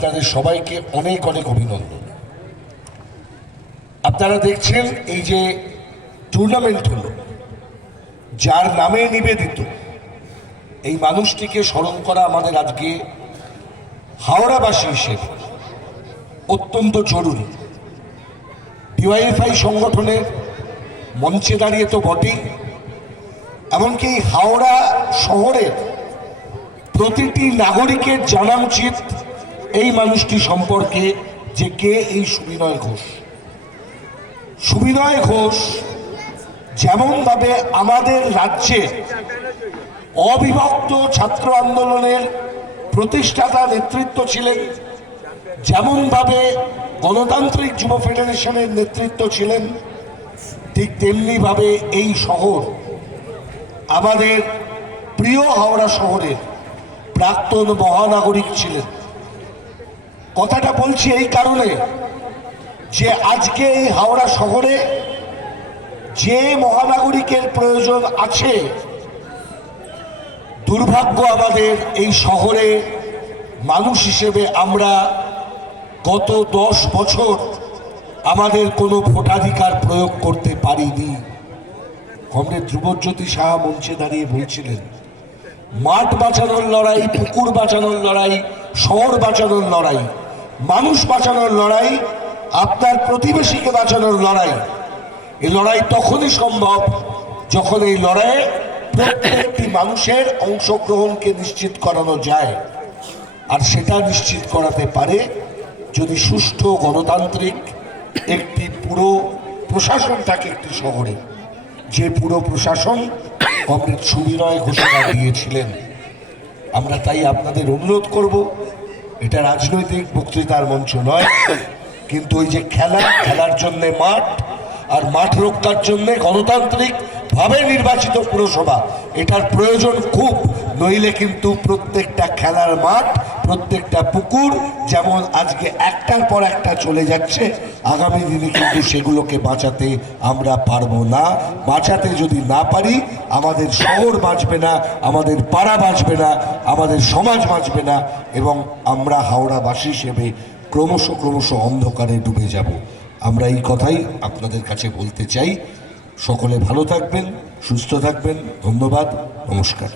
আপনাদের সবাইকে অনেক অনেক অভিনন্দন। আপনারা দেখছেন এই যে টুর্নামেন্ট হলো, যার নামে নিবেদিত, এই মানুষটিকে স্মরণ করা আমাদের আজকে হাওড়াবাসী হিসেবে অত্যন্ত জরুরি। ডিওয়াইএফআই সংগঠনের মঞ্চে দাঁড়িয়ে তো বটেই, এমনকি হাওড়া শহরের প্রতিটি নাগরিকের জানা উচিত এই মানুষটি সম্পর্কে, যে কে এই সুবিনয় ঘোষ। সুবিনয় ঘোষ যেমনভাবে আমাদের রাজ্যে অবিভক্ত ছাত্র আন্দোলনের প্রতিষ্ঠাতা নেতৃত্ব ছিলেন, যেমনভাবে গণতান্ত্রিক যুব ফেডারেশনের নেতৃত্ব ছিলেন, ঠিক তেমনিভাবে এই শহর, আমাদের প্রিয় হাওড়া শহরের প্রাক্তন মহানাগরিক ছিলেন। কথাটা বলছি এই কারণে যে আজকে এই হাওড়া শহরে যে মহানাগরিকের প্রয়োজন আছে, দুর্ভাগ্য আমাদের এই শহরে মানুষ হিসেবে আমরা গত 10 বছর আমাদের কোনো ভোটাধিকার প্রয়োগ করতে পারিনি। কমরেড ধ্রুবজ্যোতি সাহা মঞ্চে দাঁড়িয়ে বলছিলেন, মাঠ বাঁচানোর লড়াই, পুকুর বাঁচানোর লড়াই, শহর বাঁচানোর লড়াই, মানুষ বাঁচানোর লড়াই, আপনার প্রতিবেশীকে বাঁচানোর লড়াই। এই লড়াই তখনই সম্ভব যখন এই লড়াইয়ে প্রত্যেকটি মানুষের অংশগ্রহণকে নিশ্চিত করানো যায়। আর সেটা নিশ্চিত করাতে পারে যদি সুষ্ঠু গণতান্ত্রিক একটি পুরো প্রশাসন থাকে একটি শহরে, যে পুরো প্রশাসন কমরেড সুবিনয় ঘোষণা দিয়েছিলেন। আমরা তাই আপনাদের অনুরোধ করব, এটা রাজনৈতিক বক্তৃতার মঞ্চ নয়, কিন্তু ওই যে খেলার জন্য মাঠ, আর মাঠ রক্ষার জন্য গণতান্ত্রিক ভাবে নির্বাচিত পুরসভা, এটার প্রয়োজন খুব। নইলে কিন্তু প্রত্যেকটা খেলার মাঠ, প্রত্যেকটা পুকুর যেমন আজকে একটার পর একটা চলে যাচ্ছে, আগামী দিনে কিন্তু সেগুলোকে বাঁচাতে আমরা পারবো না। বাঁচাতে যদি না পারি, আমাদের শহর বাঁচবে না, আমাদের পাড়া বাঁচবে না, আমাদের সমাজ বাঁচবে না, এবং আমরা হাওড়াবাসী হিসেবে ক্রমশ অন্ধকারে ডুবে যাব। আমরা এই কথাই আপনাদের কাছে বলতে চাই। সকলে ভালো থাকবেন, সুস্থ থাকবেন। ধন্যবাদ, নমস্কার।